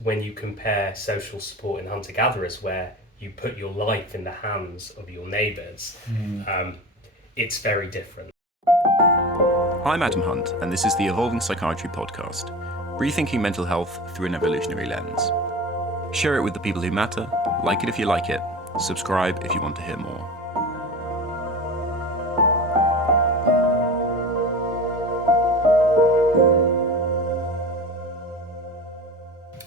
when you compare social support in hunter-gatherers, where you put your life in the hands of your neighbours, it's very different. I'm Adam Hunt, and this is the Evolving Psychiatry podcast, rethinking mental health through an evolutionary lens. Share it with the people who matter, like it if you like it, subscribe if you want to hear more.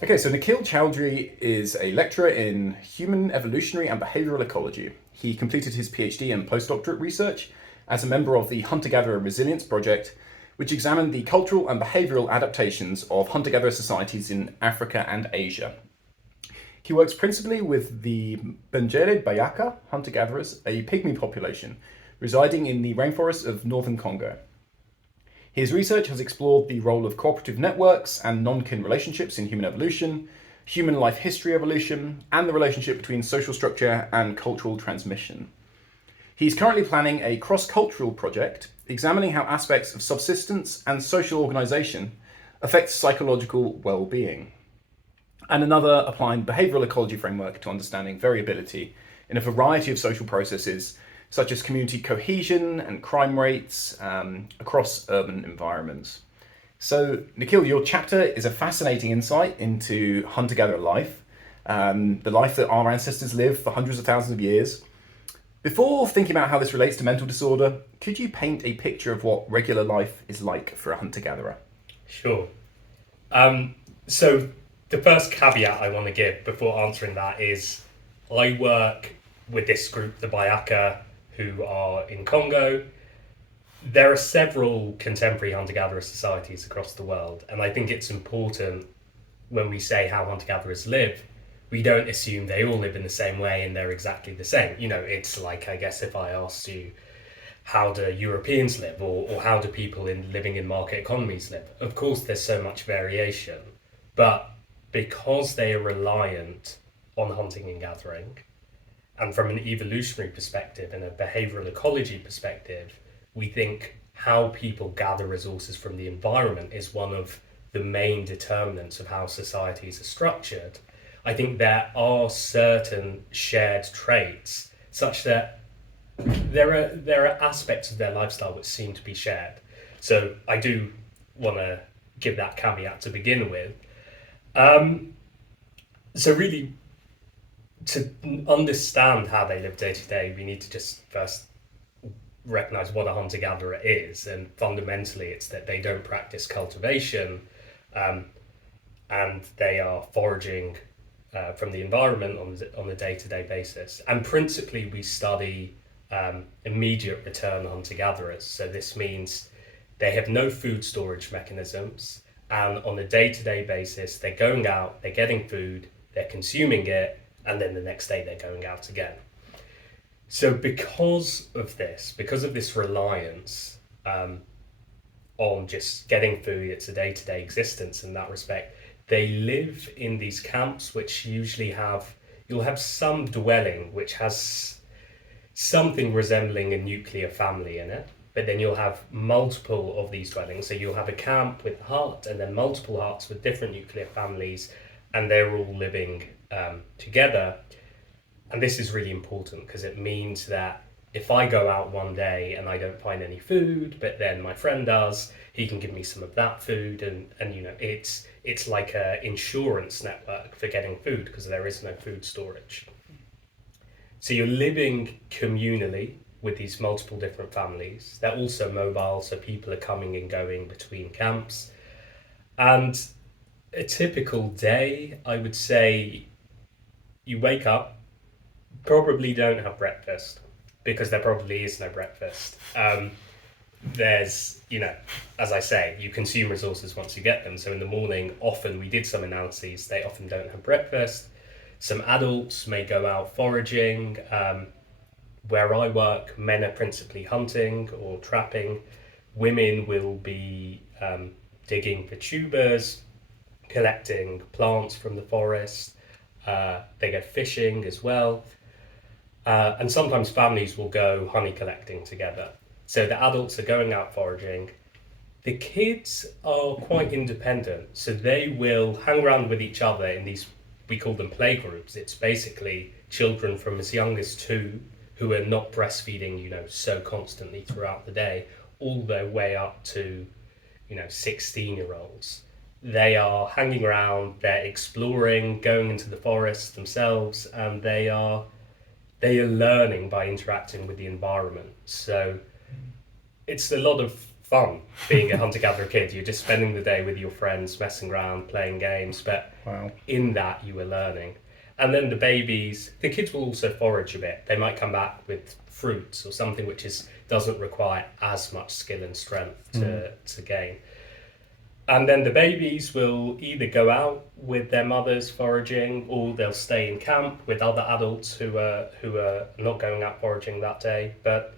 Okay, so Nikhil Chaudhary is a lecturer in human evolutionary and behavioural ecology. He completed his PhD and postdoctorate research as a member of the Hunter-Gatherer Resilience Project, which examined the cultural and behavioural adaptations of hunter-gatherer societies in Africa and Asia. He works principally with the Bengere Bayaka hunter-gatherers, a pygmy population residing in the rainforests of northern Congo. His research has explored the role of cooperative networks and non-kin relationships in human evolution, human life history evolution, and the relationship between social structure and cultural transmission. He's currently planning a cross-cultural project examining how aspects of subsistence and social organisation affect psychological well-being, and another applying behavioural ecology framework to understanding variability in a variety of social processes such as community cohesion and crime rates across urban environments. So, Nikhil, your chapter is a fascinating insight into hunter-gatherer life, the life that our ancestors lived for hundreds of thousands of years. Before thinking about how this relates to mental disorder, could you paint a picture of what regular life is like for a hunter-gatherer? Sure. So the first caveat I want to give before answering that is I work with this group, the Bayaka, who are in Congo. There are several contemporary hunter-gatherer societies across the world, and I think it's important when we say how hunter-gatherers live, we don't assume they all live in the same way and they're exactly the same. You know, it's like, I guess if I asked you, how do Europeans live, or how do people living in market economies live? Of course, there's so much variation, but because they are reliant on hunting and gathering, and from an evolutionary perspective and a behavioural ecology perspective, we think how people gather resources from the environment is one of the main determinants of how societies are structured. I think there are certain shared traits such that there are aspects of their lifestyle which seem to be shared. So I do want to give that caveat to begin with. So really, to understand how they live day to day, we need to just first recognize what a hunter-gatherer is, and fundamentally it's that they don't practice cultivation, and they are foraging from the environment on a day-to-day basis. And principally we study immediate return hunter-gatherers. So this means they have no food storage mechanisms, and on a day-to-day basis they're going out, they're getting food, they're consuming it, and then the next day they're going out again. So because of this reliance on just getting food, it's a day-to-day existence in that respect, they live in these camps which usually you'll have some dwelling which has something resembling a nuclear family in it, but then you'll have multiple of these dwellings. So you'll have a camp with a hut, and then multiple huts with different nuclear families, and they're all living together. And this is really important because it means that if I go out one day and I don't find any food, but then my friend does, he can give me some of that food, and you know, it's like a insurance network for getting food because there is no food storage. So you're living communally with these multiple different families. They're also mobile, so people are coming and going between camps. And a typical day, I would say, you wake up, probably don't have breakfast because there probably is no breakfast. There's, you know, as I say, you consume resources once you get them. So in the morning, often we did some analyses, they often don't have breakfast. Some adults may go out foraging. Where I work, men are principally hunting or trapping. Women will be digging for tubers, collecting plants from the forest. They go fishing as well. And sometimes families will go honey collecting together. So the adults are going out foraging, The kids are quite independent, so they will hang around with each other in these, we call them play groups. It's basically children from as young as 2 who are not breastfeeding, so constantly throughout the day, all the way up to, 16-year-olds. They are hanging around, they're exploring, going into the forest themselves, and they are learning by interacting with the environment. So it's a lot of fun being a hunter-gatherer kid. You're just spending the day with your friends, messing around, playing games, but Wow. in that you were learning. And then the kids will also forage a bit. They might come back with fruits or something which doesn't require as much skill and strength to gain. And then the babies will either go out with their mothers foraging, or they'll stay in camp with other adults who are not going out foraging that day. But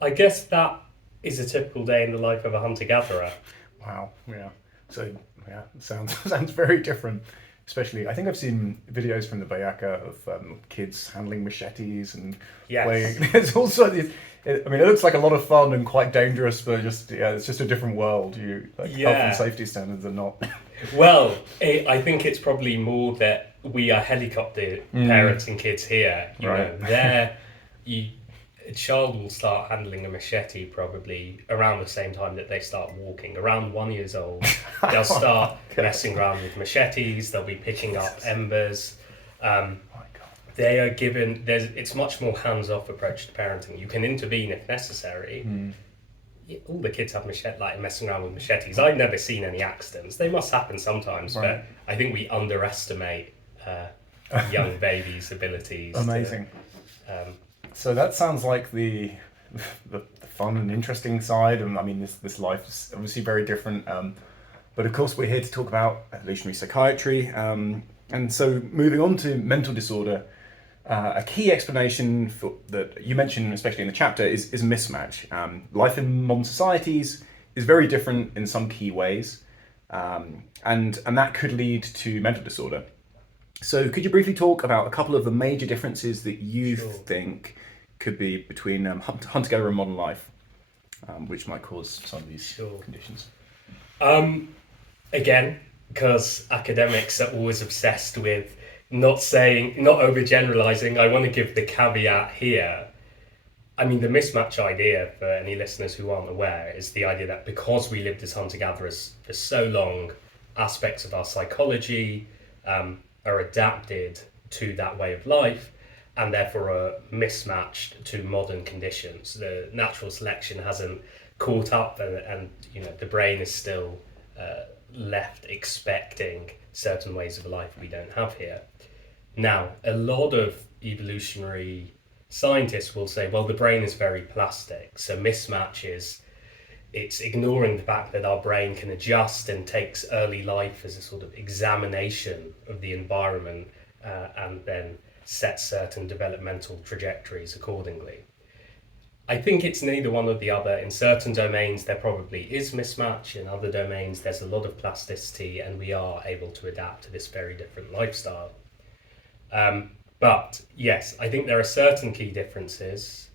I guess that is a typical day in the life of a hunter-gatherer. Wow. Yeah. So yeah, it sounds very different. Especially, I think I've seen videos from the Bayaka of kids handling machetes and playing. There's also these. It looks like a lot of fun and quite dangerous, but it's just a different world. Health and safety standards are not. Well, I think it's probably more that we are helicopter parenting kids here. A child will start handling a machete probably around the same time that they start walking. Around 1 year old, they'll start messing around with machetes. They'll be picking up embers. They are given. It's much more hands-off approach to parenting. You can intervene if necessary. All the kids have messing around with machetes. I've never seen any accidents. They must happen sometimes, but I think we underestimate young babies' abilities. Amazing. So that sounds like the fun and interesting side. And this life is obviously very different. But of course, we're here to talk about evolutionary psychiatry. And so moving on to mental disorder, a key explanation that you mentioned, especially in the chapter, is mismatch. Life in modern societies is very different in some key ways, and that could lead to mental disorder. So could you briefly talk about a couple of the major differences that you think could be between hunter-gatherer and modern life, which might cause some of these conditions? Again, because academics are always obsessed with not overgeneralizing, I want to give the caveat here. The mismatch idea, for any listeners who aren't aware, is the idea that because we lived as hunter-gatherers for so long, aspects of our psychology are adapted to that way of life, and therefore are mismatched to modern conditions. The natural selection hasn't caught up, and the brain is still left expecting certain ways of life we don't have here. Now, a lot of evolutionary scientists will say, well, the brain is very plastic, so mismatch it's ignoring the fact that our brain can adjust and takes early life as a sort of examination of the environment and then set certain developmental trajectories accordingly. I think it's neither one or the other. In certain domains, there probably is mismatch. In other domains, there's a lot of plasticity, and we are able to adapt to this very different lifestyle. But yes, I think there are certain key differences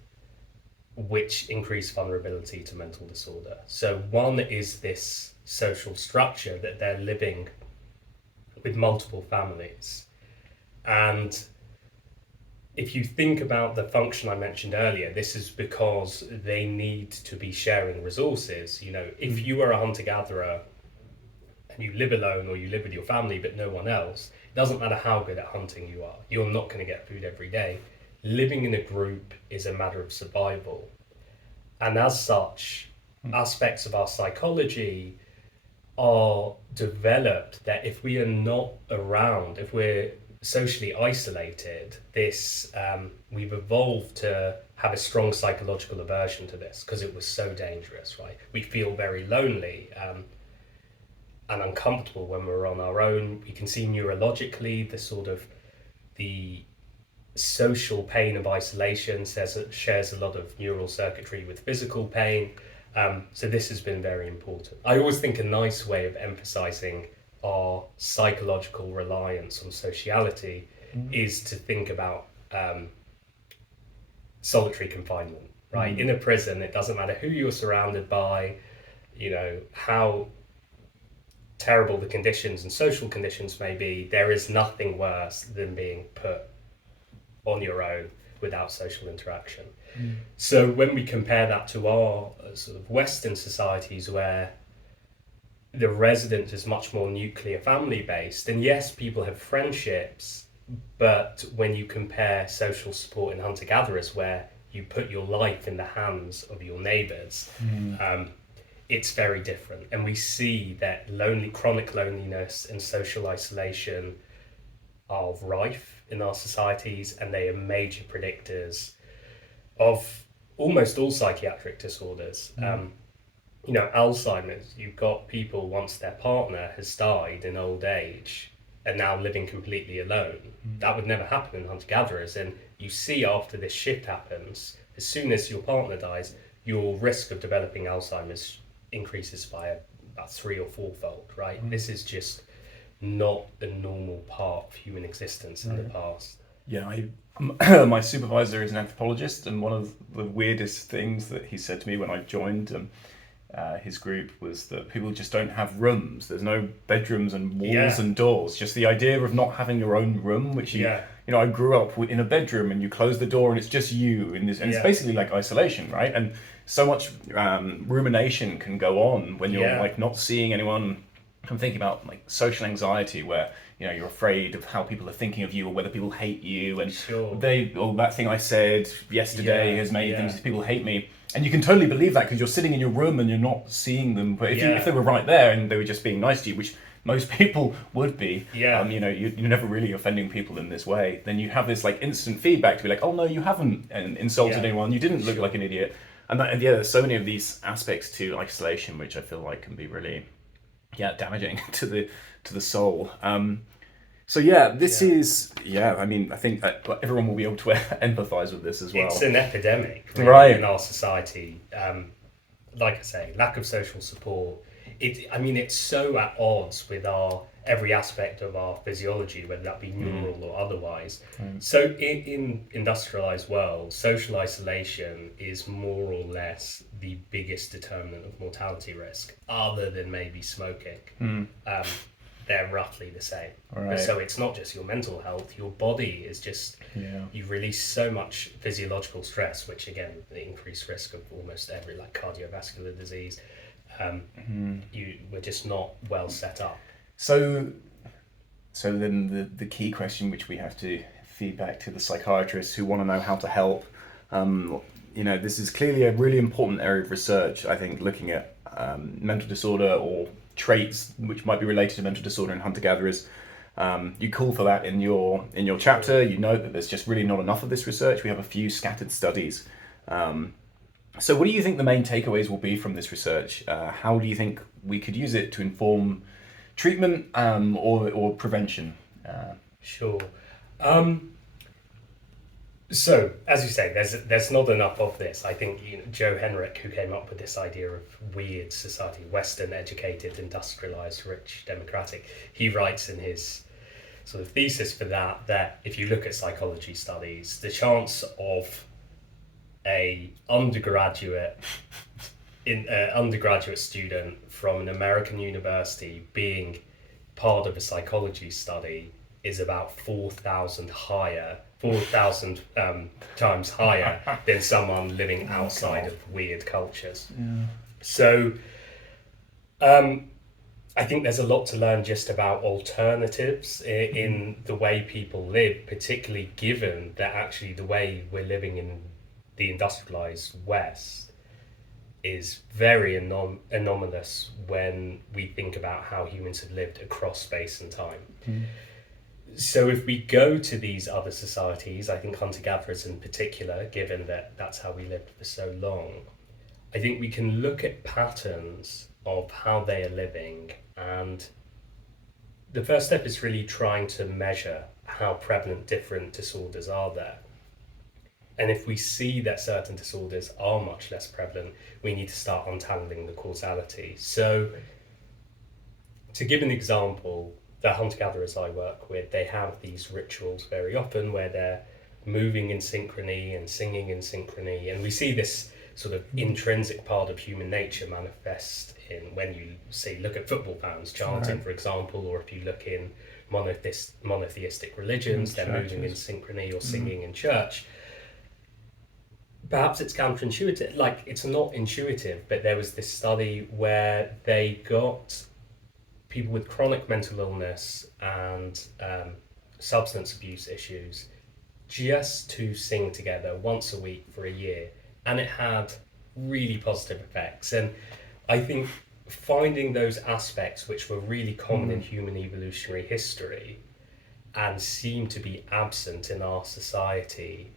which increase vulnerability to mental disorder. So one is this social structure that they're living with multiple families. And if you think about the function I mentioned earlier, this is because they need to be sharing resources. If you are a hunter-gatherer and you live alone, or you live with your family but no one else, it doesn't matter how good at hunting you are, you're not going to get food every day. Living in a group is a matter of survival. And as such, aspects of our psychology are developed that if we are not around, if we're socially isolated, we've evolved to have a strong psychological aversion to this because it was so dangerous, right? We feel very lonely and uncomfortable when we're on our own. We can see neurologically the social pain of isolation shares a lot of neural circuitry with physical pain. So this has been very important. I always think a nice way of emphasizing our psychological reliance on sociality is to think about solitary confinement, right? In a prison, it doesn't matter who you're surrounded by. how terrible the conditions and social conditions may be, there is nothing worse than being put on your own without social interaction. So when we compare that to our sort of Western societies where the resident is much more nuclear family based, and yes, people have friendships, but when you compare social support in hunter-gatherers where you put your life in the hands of your neighbours, it's very different. And we see that chronic loneliness and social isolation are rife in our societies, and they are major predictors of almost all psychiatric disorders. Alzheimer's, you've got people, once their partner has died in old age, are now living completely alone. That would never happen in hunter-gatherers. And you see after this shift happens, as soon as your partner dies, your risk of developing Alzheimer's increases by about 3 or 4-fold, right? This is just not a normal part of human existence in the past. Yeah, my supervisor is an anthropologist, and one of the weirdest things that he said to me when I joined his group was that people just don't have rooms. There's no bedrooms and walls and doors. Just the idea of not having your own room, which I grew up in a bedroom, and you close the door and it's just you, and it's basically like isolation, right? And so much rumination can go on when you're like not seeing anyone. I'm thinking about like social anxiety, where you're afraid of how people are thinking of you, or whether people hate you, and that thing I said yesterday has made people hate me. And you can totally believe that because you're sitting in your room and you're not seeing them. But if they were right there and they were just being nice to you, which most people would be, you're never really offending people in this way, then you have this like instant feedback to be like, oh no, you haven't insulted anyone, you didn't look like an idiot. And there's so many of these aspects to isolation which I feel like can be really damaging to the soul. I think that everyone will be able to empathise with this as well. It's an epidemic, really, in our society. Like I say, lack of social support. It's so at odds with every aspect of our physiology, whether that be neural or otherwise. So in industrialised world, social isolation is more or less the biggest determinant of mortality risk, other than maybe smoking. They're roughly the same. Right. So it's not just your mental health, your body is just, you release so much physiological stress, which again, the increased risk of almost every like cardiovascular disease. We're just not well set up. So then the key question which we have to feed back to the psychiatrists who want to know how to help, this is clearly a really important area of research, I think, looking at mental disorder or traits which might be related to mental disorder in hunter-gatherers. You call for that in your chapter. You note that there's just really not enough of this research. We have a few scattered studies. So what do you think the main takeaways will be from this research? How do you think we could use it to inform treatment or prevention? Sure. So, as you say, there's not enough of this. I think Joe Henrich, who came up with this idea of weird society, Western, educated, industrialized, rich, democratic, he writes in his sort of thesis for that if you look at psychology studies, the chance of a undergraduate student from an American university being part of a psychology study is about 4,000 times higher than someone living outside of weird cultures. So I think there's a lot to learn just about alternatives in the way people live, particularly given that actually the way we're living in the industrialized West is very anomalous when we think about how humans have lived across space and time. So if we go to these other societies, I think hunter-gatherers in particular, given that that's how we lived for so long, I think we can look at patterns of how they are living, and the first step is really trying to measure how prevalent different disorders are there. And if we see that certain disorders are much less prevalent, we need to start untangling the causality. So to give an example, the hunter-gatherers I work with, they have these rituals very often where they're moving in synchrony and singing in synchrony. And we see this sort of intrinsic part of human nature manifest in when you look at football fans chanting, for example, or if you look in monotheistic religions, they're moving in synchrony or singing in church. Perhaps it's counterintuitive, like it's not intuitive, but there was this study where they got people with chronic mental illness and substance abuse issues just to sing together once a week for a year, and it had really positive effects. And I think finding those aspects which were really common in human evolutionary history and seem to be absent in our society,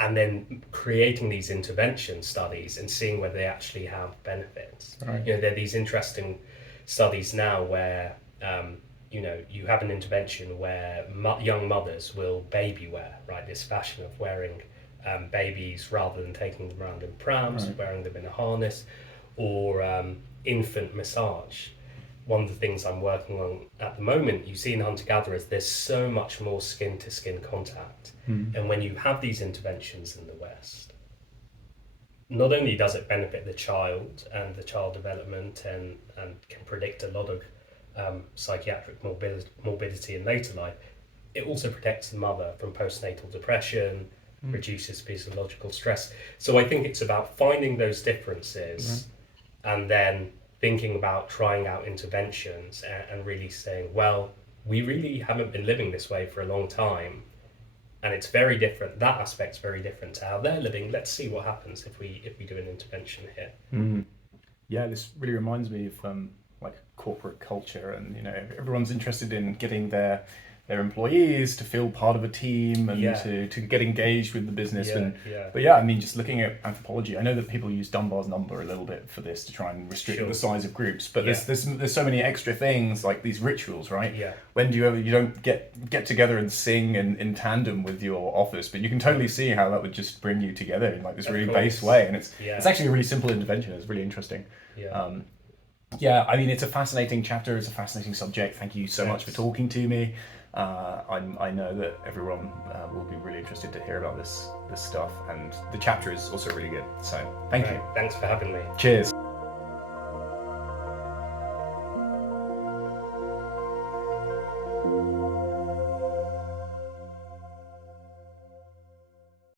and then creating these intervention studies and seeing whether they actually have benefits. Right. There are these interesting studies now where you have an intervention where young mothers will baby wear, right? This fashion of wearing babies rather than taking them around in prams, wearing them in a harness, or infant massage. One of the things I'm working on at the moment, you see in hunter-gatherers, there's so much more skin-to-skin contact. And when you have these interventions in the West, not only does it benefit the child and the child development and can predict a lot of psychiatric morbidity in later life, it also protects the mother from postnatal depression, reduces physiological stress. So I think it's about finding those differences and then thinking about trying out interventions and really saying, well, we really haven't been living this way for a long time, and it's very different. That aspect's very different to how they're living. Let's see what happens if we do an intervention here. Yeah, this really reminds me of like corporate culture, and everyone's interested in getting their employees to feel part of a team and to get engaged with the business. But yeah, I mean, just looking at anthropology, I know that people use Dunbar's number a little bit for this to try and restrict the size of groups, but there's so many extra things like these rituals, right? When do you don't get together and sing in tandem with your office, but you can totally see how that would just bring you together in like this really base way, and it's actually a really simple intervention. It's really interesting. Yeah, I mean, it's a fascinating chapter. It's a fascinating subject. Thank you so much for talking to me. I know that everyone will be really interested to hear about this stuff, and the chapter is also really good. So thank you. Thanks for having me. Cheers.